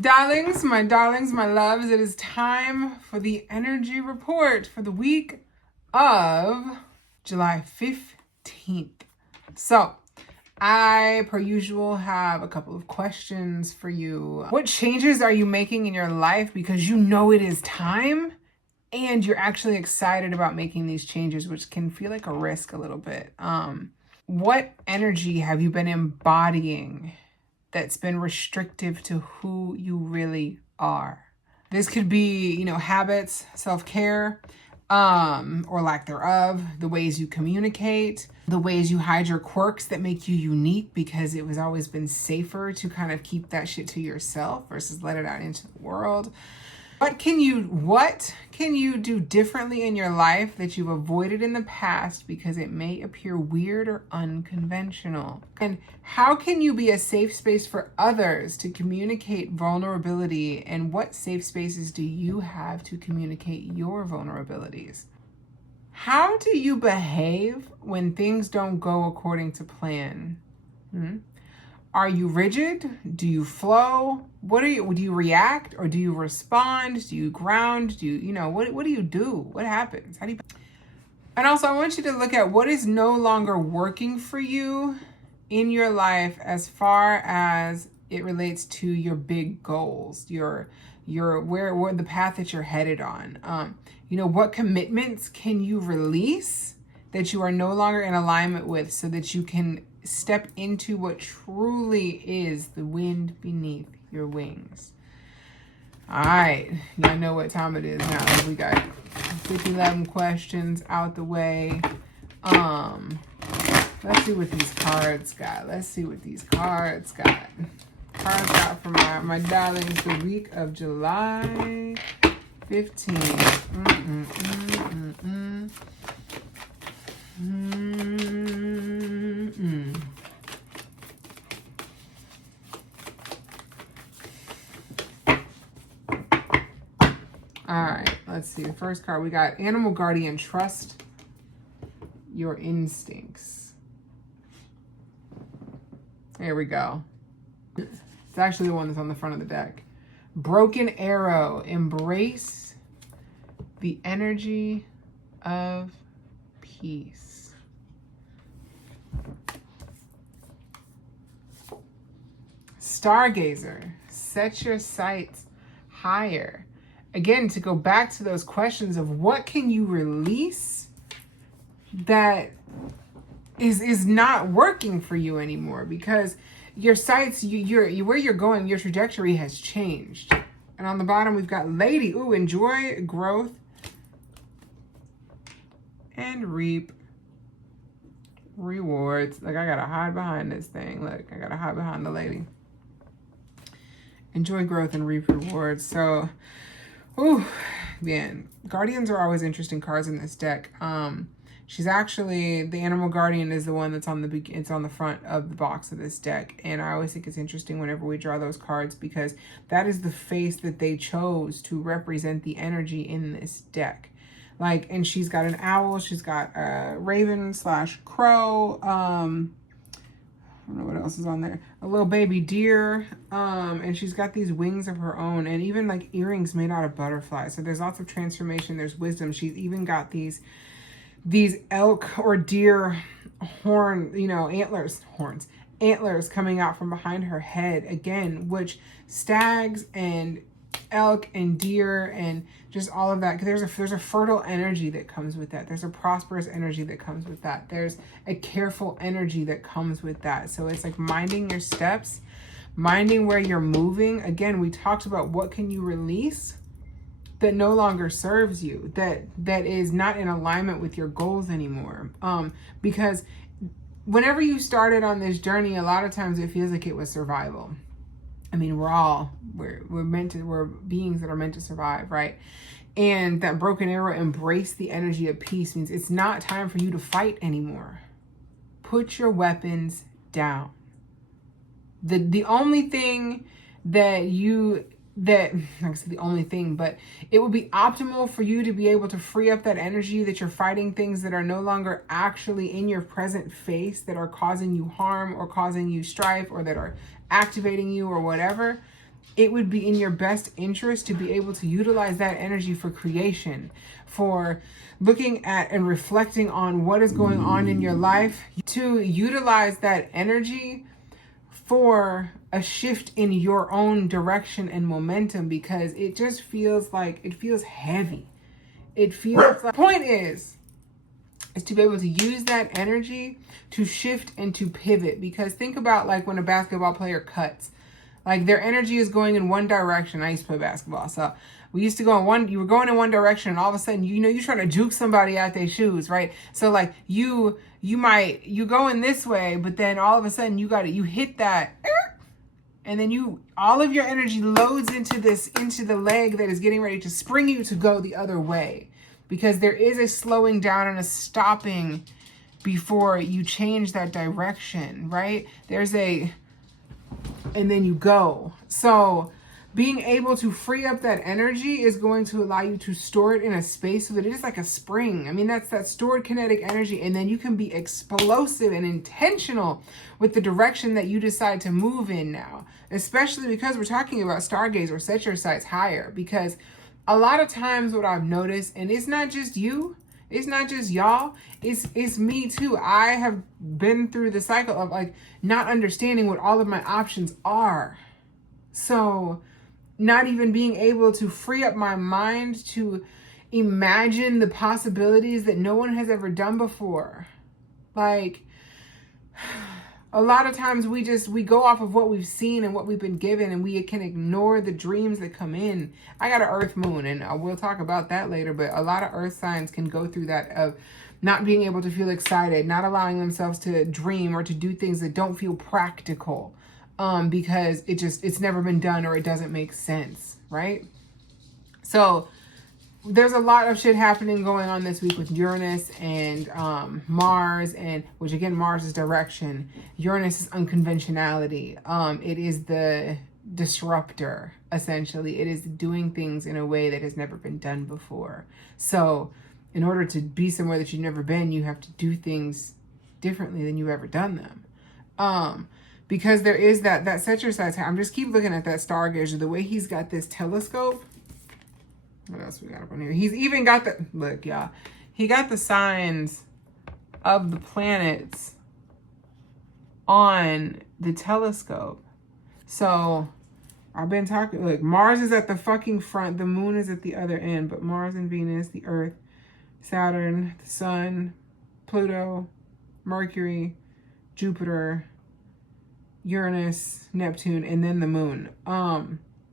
Darlings, my loves, it is time for the energy report for the week of July 15th. So, I, per usual, have a couple of questions for you. What changes are you making in your life because you know it is time and you're actually excited about making these changes, which can feel like a risk a little bit? What energy have you been embodying that's been restrictive to who you really are? This could be, habits, self-care, or lack thereof, the ways you communicate, the ways you hide your quirks that make you unique because it was always been safer to kind of keep that shit to yourself versus let it out into the world. What can you do differently in your life that you've avoided in the past because it may appear weird or unconventional? And how can you be a safe space for others to communicate vulnerability? And what safe spaces do you have to communicate your vulnerabilities? How do you behave when things don't go according to plan? Are you rigid? Do you flow? Do you react or do you respond? Do you ground? What do you do? What happens? And also I want you to look at what is no longer working for you in your life as far as it relates to your big goals, where the path that you're headed on. What commitments can you release that you are no longer in alignment with so that you can step into what truly is the wind beneath your wings? All right, y'all know what time it is now. We got 11 questions out the way. Let's see what these cards got. Cards got for my darlings the week of July 15th. All right, let's see. The first card we got: Animal Guardian, trust your instincts. There we go. It's actually the one that's on the front of the deck. Broken Arrow, embrace the energy of peace. Stargazer, set your sights higher. Again, to go back to those questions of what can you release that is not working for you anymore, because your sights, where you're going, your trajectory has changed. And on the bottom, we've got Lady. Ooh, enjoy growth and reap rewards. Like, I gotta hide behind this thing. Look, I gotta hide behind the Lady. Enjoy growth and reap rewards. So, ooh, man, Guardians are always interesting cards in this deck. She's actually, the Animal Guardian is the one that's on the front of the box of this deck. And I always think it's interesting whenever we draw those cards, because that is the face that they chose to represent the energy in this deck. Like, and she's got an owl, she's got a raven / crow, I don't know what else is on there. A little baby deer, and she's got these wings of her own, and even like earrings made out of butterflies. So there's lots of transformation. There's wisdom. She's even got these elk or deer antlers coming out from behind her head again, which stags and elk and deer and just all of that. There's a fertile energy that comes with that. There's a prosperous energy that comes with that. There's a careful energy that comes with that. So it's like minding your steps, minding where you're moving. Again, we talked about what can you release that no longer serves you, that is not in alignment with your goals anymore. Because whenever you started on this journey, a lot of times it feels like it was survival. I mean, we're beings that are meant to survive, right? And that Broken Arrow, embrace the energy of peace, means it's not time for you to fight anymore. Put your weapons down. The only thing that like I said, the only thing, but it would be optimal for you to be able to free up that energy that you're fighting things that are no longer actually in your present face, that are causing you harm or causing you strife or that are activating you or whatever. it would be in your best interest to be able to utilize that energy for creation, for looking at and reflecting on what is going on in your life, to utilize that energy for a shift in your own direction and momentum, because it just feels like, it feels heavy. It feels like, point is to be able to use that energy to shift and to pivot. Because think about like when a basketball player cuts, like their energy is going in one direction. I used to play basketball, so we used to go in one, you were going in one direction, and all of a sudden, you know, you're trying to juke somebody out their shoes, right? So like you go in this way, but then all of a sudden you hit that, and then all of your energy loads into the leg that is getting ready to spring you to go the other way. Because there is a slowing down and a stopping before you change that direction, right? And then you go. So being able to free up that energy is going to allow you to store it in a space so that it is like a spring. I mean, that's that stored kinetic energy. And then you can be explosive and intentional with the direction that you decide to move in now. Especially because we're talking about stargaze or set your sights higher. Because a lot of times what I've noticed, and it's not just you, it's not just y'all, it's me too. I have been through the cycle of like not understanding what all of my options are. So not even being able to free up my mind to imagine the possibilities that no one has ever done before. Like, a lot of times we go off of what we've seen and what we've been given, and we can ignore the dreams that come in. I got an earth moon, and we'll talk about that later, but a lot of earth signs can go through that of not being able to feel excited, not allowing themselves to dream or to do things that don't feel practical, because it's never been done or it doesn't make sense, right? So there's a lot of shit happening going on this week with Uranus and Mars, and which again, Mars is direction. Uranus is unconventionality. It is the disruptor, essentially. It is doing things in a way that has never been done before. So in order to be somewhere that you've never been, you have to do things differently than you've ever done them. Because there is that set your sights. I'm just keep looking at that stargazer, the way he's got this telescope. What else we got up on here? He's even got look, y'all. He got the signs of the planets on the telescope. So I've been talking, look, Mars is at the fucking front. The moon is at the other end. But Mars and Venus, the Earth, Saturn, the Sun, Pluto, Mercury, Jupiter, Uranus, Neptune, and then the moon.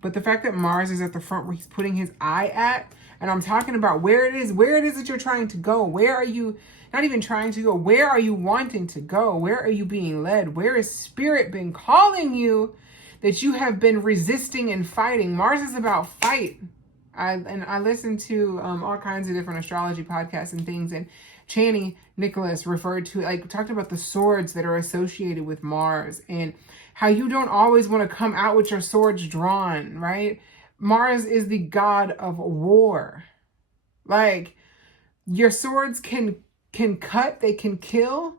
But the fact that Mars is at the front where he's putting his eye at, and I'm talking about where it is that you're trying to go. Where are you not even trying to go? Where are you wanting to go? Where are you being led? Where is spirit been calling you that you have been resisting and fighting? Mars is about fight. I listened to all kinds of different astrology podcasts and things, and Channy Nicholas talked about the swords that are associated with Mars and how you don't always want to come out with your swords drawn, right? Mars is the god of war. Like, your swords can cut, they can kill,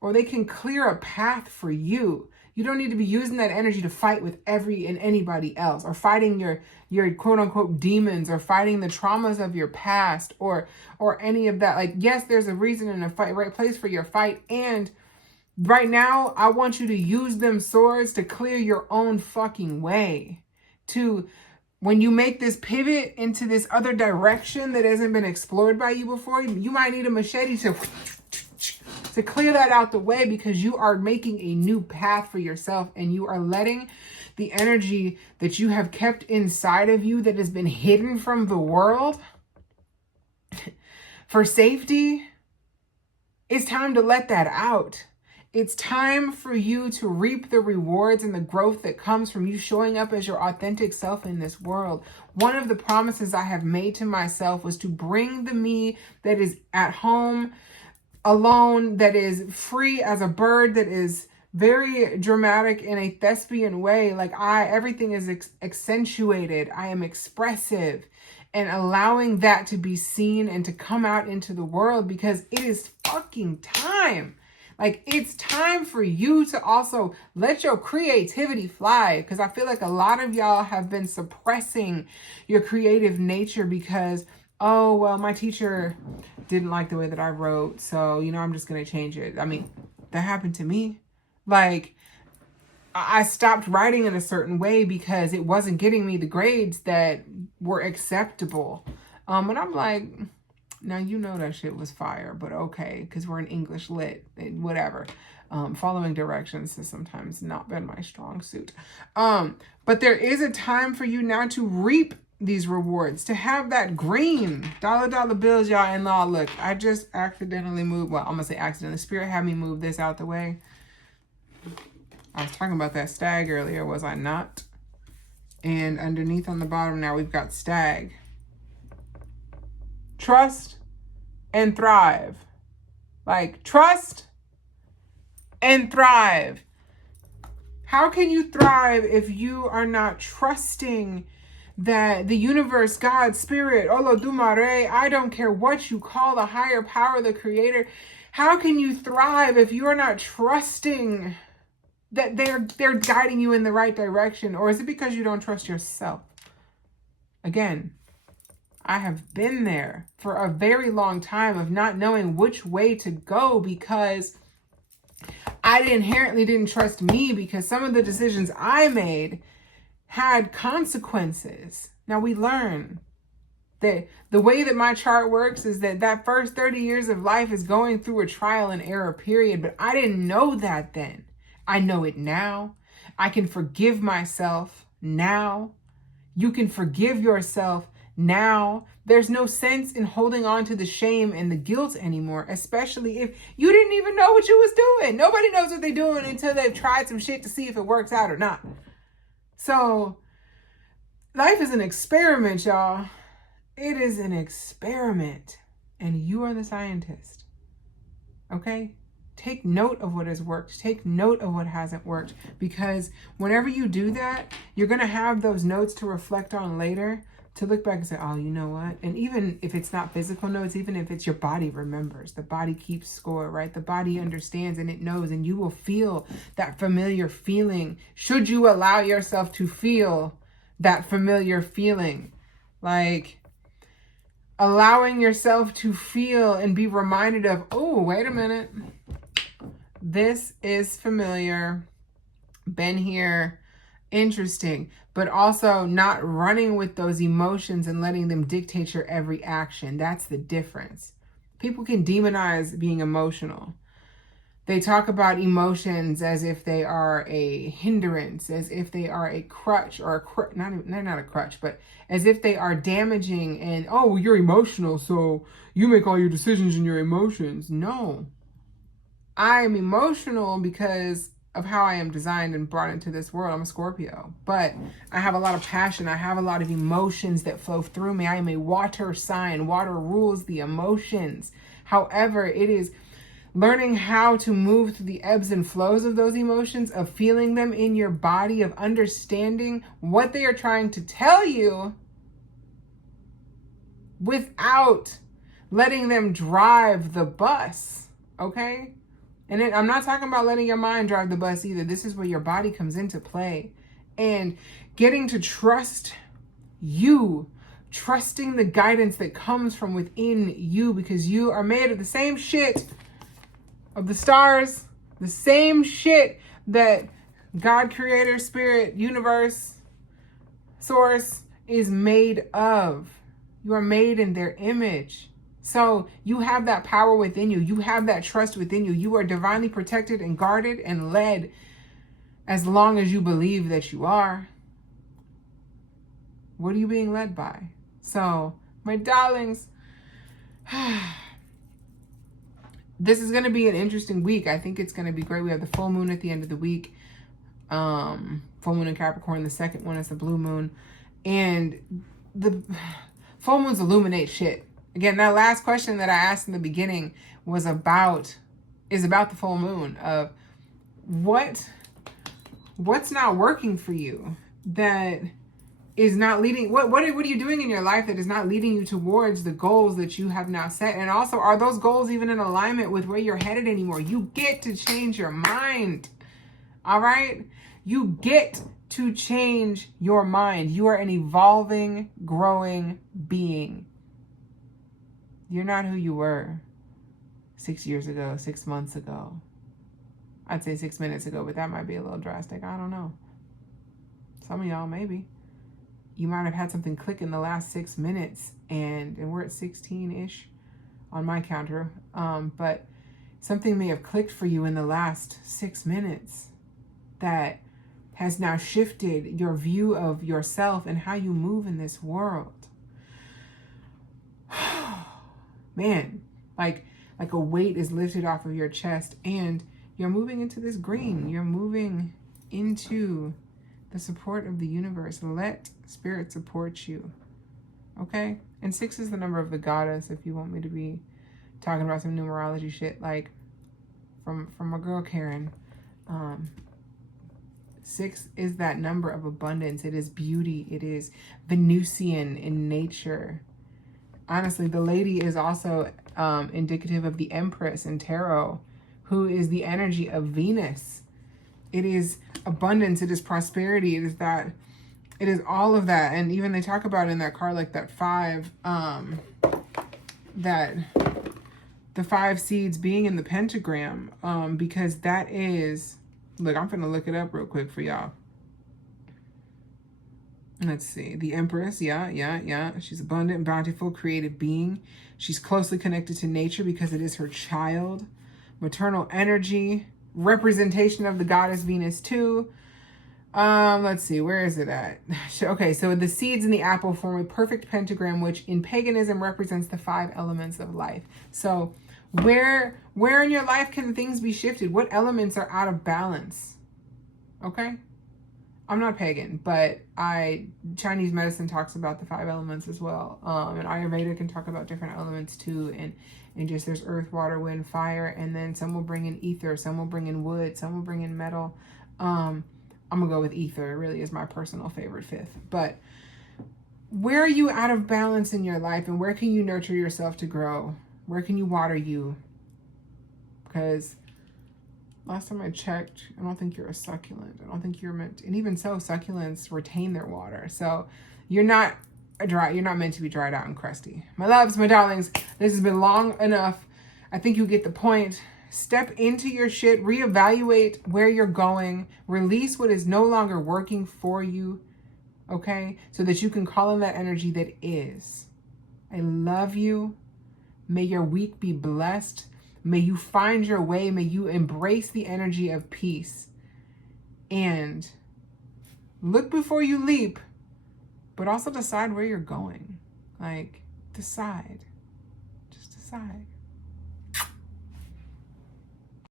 or they can clear a path for you. You don't need to be using that energy to fight with every and anybody else, or fighting your quote unquote demons, or fighting the traumas of your past, or any of that. Like, yes, there's a reason and a fight, right place for your fight. And right now, I want you to use them swords to clear your own fucking way. When you make this pivot into this other direction that hasn't been explored by you before, you might need a machete to clear that out the way, because you are making a new path for yourself, and you are letting the energy that you have kept inside of you that has been hidden from the world for safety. It's time to let that out. It's time for you to reap the rewards and the growth that comes from you showing up as your authentic self in this world. One of the promises I have made to myself was to bring the me that is at home, alone, that is free as a bird, that is very dramatic in a thespian way. Like, everything is accentuated. I am expressive, and allowing that to be seen and to come out into the world, because it is fucking time. Like, it's time for you to also let your creativity fly, because I feel like a lot of y'all have been suppressing your creative nature because, oh, well, my teacher didn't like the way that I wrote, so, I'm just going to change it. I mean, that happened to me. Like, I stopped writing in a certain way because it wasn't getting me the grades that were acceptable. And I'm like, now that shit was fire, but okay, because we're in English lit, whatever. Following directions has sometimes not been my strong suit. But there is a time for you now to reap these rewards, to have that green dollar bills, y'all. And law, look, I just accidentally moved. Well, I'm gonna say accidentally. Spirit had me move this out the way. I was talking about that stag earlier, was I not? And underneath on the bottom now we've got stag. Trust and thrive. Like, trust and thrive. How can you thrive if you are not trusting that the universe, God, Spirit, Olodumare, I don't care what you call the higher power, the creator. How can you thrive if you are not trusting that they're guiding you in the right direction? Or is it because you don't trust yourself? Again, I have been there for a very long time of not knowing which way to go because I inherently didn't trust me, because some of the decisions I made had consequences. Now we learn that the way that my chart works is that first 30 years of life is going through a trial and error period, but I didn't know that then. I know it now. I can forgive myself now. You can forgive yourself now. There's no sense in holding on to the shame and the guilt anymore, especially if you didn't even know what you was doing. Nobody knows what they're doing until they've tried some shit to see if it works out or not. So life is an experiment, y'all. It is an experiment, and you are the scientist. Okay? Take note of what has worked. Take note of what hasn't worked, because whenever you do that, you're going to have those notes to reflect on later, to look back and say, oh, you know what? And even if it's not physical notes, even if it's your body remembers, the body keeps score, right? The body understands and it knows, and you will feel that familiar feeling. Should you allow yourself to feel that familiar feeling? Like, allowing yourself to feel and be reminded of, oh, wait a minute. This is familiar, been here, interesting, but also not running with those emotions and letting them dictate your every action. That's the difference. People can demonize being emotional. They talk about emotions as if they are a hindrance, as if they are a crutch, or not a crutch, but as if they are damaging and, oh, you're emotional, so you make all your decisions in your emotions. No. I am emotional because of how I am designed and brought into this world. I'm a Scorpio, but I have a lot of passion. I have a lot of emotions that flow through me. I am a water sign. Water rules the emotions. However, it is learning how to move through the ebbs and flows of those emotions, of feeling them in your body, of understanding what they are trying to tell you without letting them drive the bus, okay? And I'm not talking about letting your mind drive the bus either. This is where your body comes into play. And getting to trust you, trusting the guidance that comes from within you, because you are made of the same shit of the stars, the same shit that God, Creator, Spirit, Universe, Source is made of. You are made in their image. So you have that power within you. You have that trust within you. You are divinely protected and guarded and led as long as you believe that you are. What are you being led by? So, my darlings, this is going to be an interesting week. I think it's going to be great. We have the full moon at the end of the week. Full moon in Capricorn. The second one is the blue moon. And the full moons illuminate shit. Again, that last question that I asked in the beginning is about the full moon, of what's not working for you that is not leading, what are you doing in your life that is not leading you towards the goals that you have now set? And also, are those goals even in alignment with where you're headed anymore? You get to change your mind. All right? You get to change your mind. You are an evolving, growing being. You're not who you were 6 years ago, 6 months ago. I'd say 6 minutes ago, but that might be a little drastic. I don't know. Some of y'all, maybe. You might have had something click in the last 6 minutes, and we're at 16-ish on my counter. But something may have clicked for you in the last 6 minutes that has now shifted your view of yourself and how you move in this world. Man, like a weight is lifted off of your chest, and you're moving into this green. You're moving into the support of the universe. Let spirit support you. Okay? And 6 is the number of the goddess, if you want me to be talking about some numerology shit, like from my girl Karen. 6 is that number of abundance. It is beauty. It is Venusian in nature. Honestly, the lady is also indicative of the Empress in tarot, who is the energy of Venus. It is abundance. It is prosperity. It is that. It is all of that. And even they talk about in that card, like that 5, that the 5 seeds being in the pentagram, because that is, look, I'm going to look it up real quick for y'all. Let's see. The Empress. Yeah. She's abundant, bountiful, creative being. She's closely connected to nature because it is her child. Maternal energy. Representation of the goddess Venus too. Let's see. Where is it at? Okay, so the seeds in the apple form a perfect pentagram, which in paganism represents the 5 elements of life. So where in your life can things be shifted? What elements are out of balance? Okay? I'm not pagan, but Chinese medicine talks about the 5 elements as well. And Ayurveda can talk about different elements too. And just there's earth, water, wind, fire. And then some will bring in ether. Some will bring in wood. Some will bring in metal. I'm going to go with ether. It really is my personal favorite 5th. But where are you out of balance in your life? And where can you nurture yourself to grow? Where can you water you? Because last time I checked, I don't think you're a succulent. I don't think you're meant to, and even so, succulents retain their water. So you're not meant to be dried out and crusty. My loves, my darlings, this has been long enough. I think you get the point. Step into your shit, reevaluate where you're going, release what is no longer working for you, okay? So that you can call in that energy that is. I love you. May your week be blessed. May you find your way. May you embrace the energy of peace. And look before you leap, but also decide where you're going. Like, decide. Just decide.